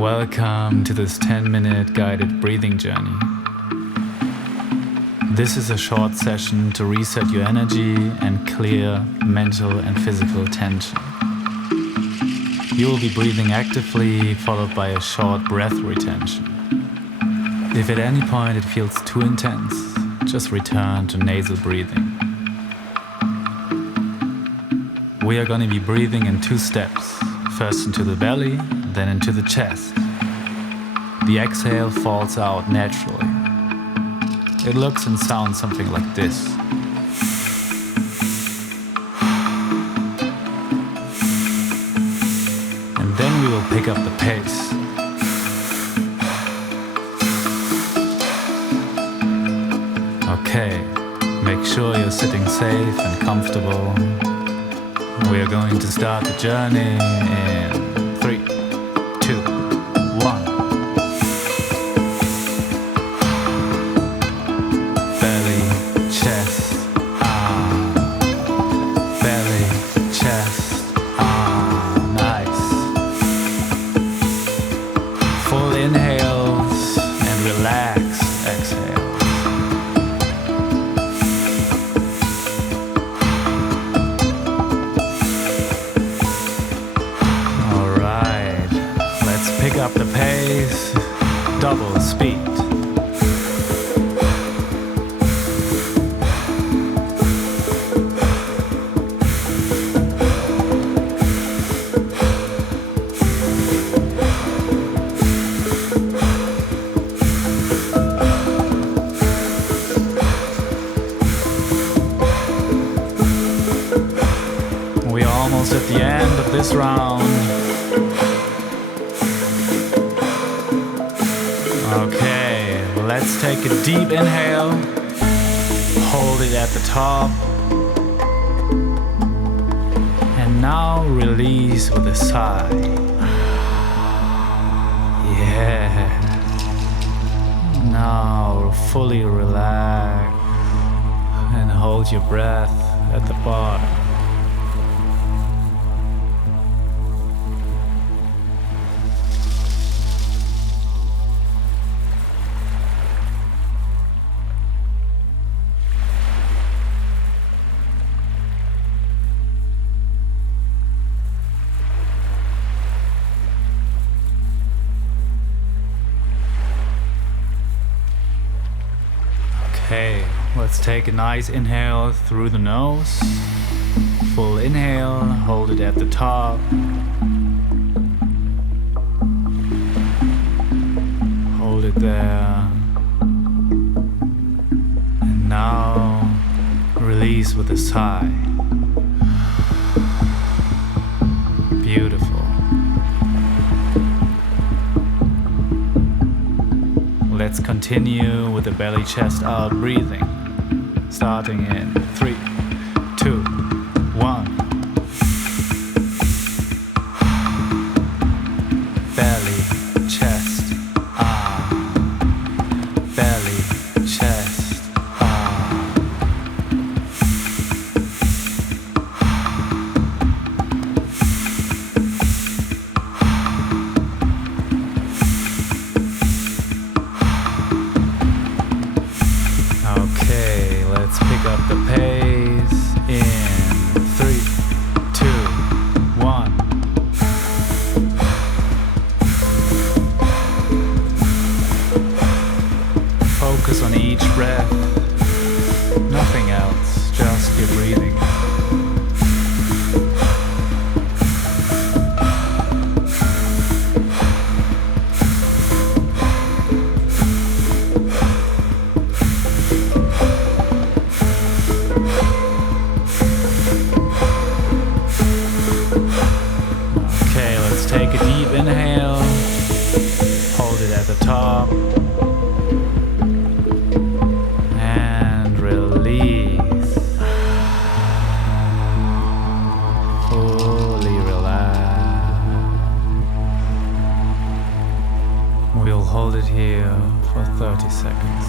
Welcome to this 10-minute guided breathing journey. This is a short session to reset your energy and clear mental and physical tension. You will be breathing actively, followed by a short breath retention. If at any point it feels too intense, just return to nasal breathing. We are going to be breathing in 2 steps, first into the belly, then into the chest. The exhale falls out naturally. It looks and sounds something like this. And then we will pick up the pace. Okay, make sure you're sitting safe and comfortable. We are going to start the journey in 3, 2, 1. Belly, chest, arm. Belly, chest, arm. Nice. Full inhales and relaxed exhales. Pick up the pace, double speed. We are almost at the end of this round. Okay, let's take a deep inhale, hold it at the top, and now release with a sigh. Yeah, now fully relax and hold your breath at the bottom. Okay, let's take a nice inhale through the nose. Full inhale, hold it at the top. Hold it there. And now release with a sigh. Beautiful. Let's continue with the belly chest out breathing. Starting in 3, 2, 1. Belly, chest, arm. Belly, chest, arm. Okay, let's pick up the pace in 3, 2, 1. Focus on each breath, nothing else, just your breathing. Take a deep inhale, hold it at the top, and release. Fully relax. We'll hold it here for 30 seconds.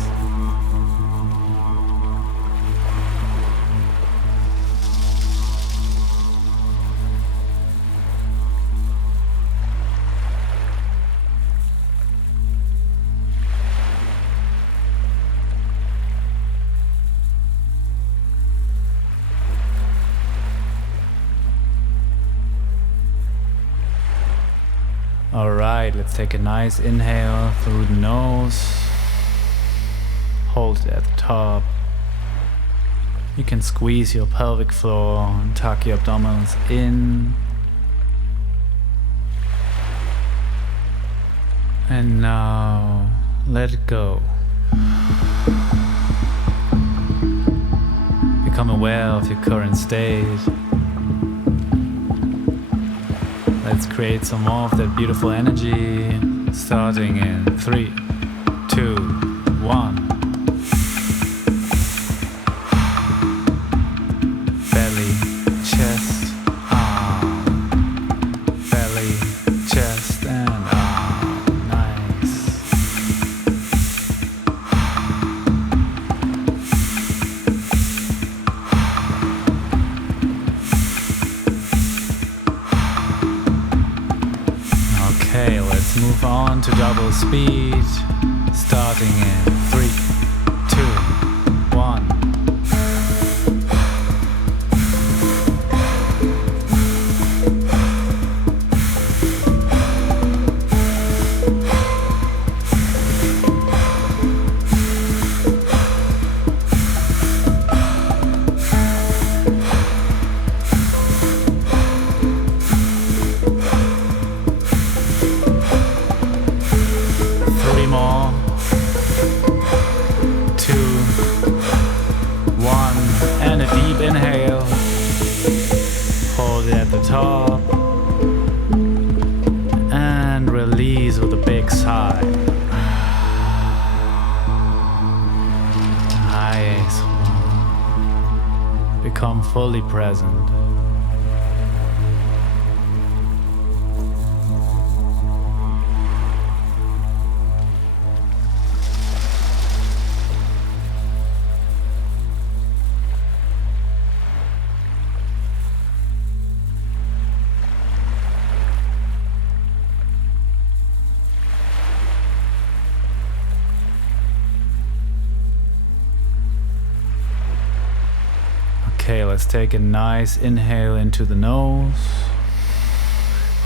Alright, let's take a nice inhale through the nose. Hold it at the top. You can squeeze your pelvic floor and tuck your abdominals in. And now, let it go. Become aware of your current state. Let's create some more of that beautiful energy, starting in 3, 2, 1. Belly, chest, arm. Belly, chest, and arm. Nice. Okay, let's move on to double speed, starting in 3, 2, 1. 3 more. 2, 1. And a deep inhale. Hold it at the top. And release with a big sigh. Nice. Become fully present. Okay, let's take a nice inhale into the nose.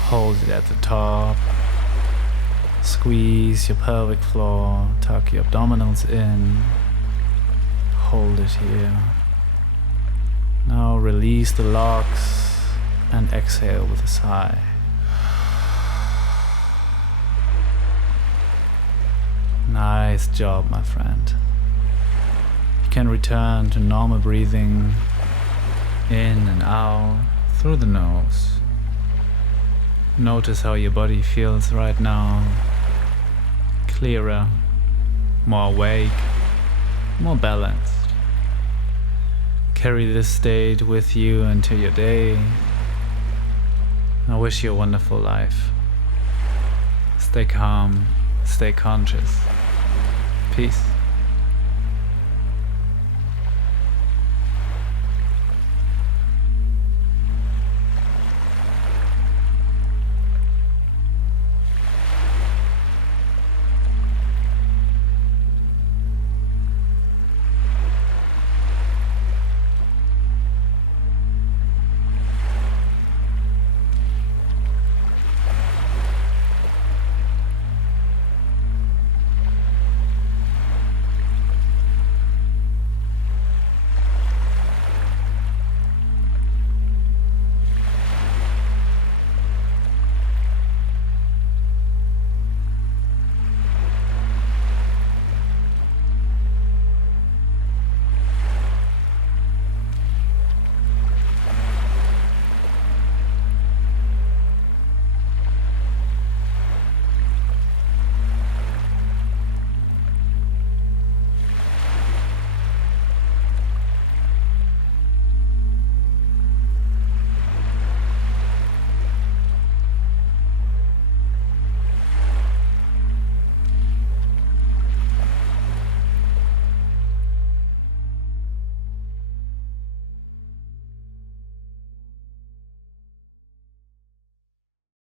Hold it at the top. Squeeze your pelvic floor. Tuck your abdominals in. Hold it here. Now release the locks and exhale with a sigh. Nice job, my friend. You can return to normal breathing in and out through the nose. Notice how your body feels right now. Clearer, more awake, more balanced. Carry this state with you into your day. I wish you a wonderful life. Stay calm, stay conscious. Peace.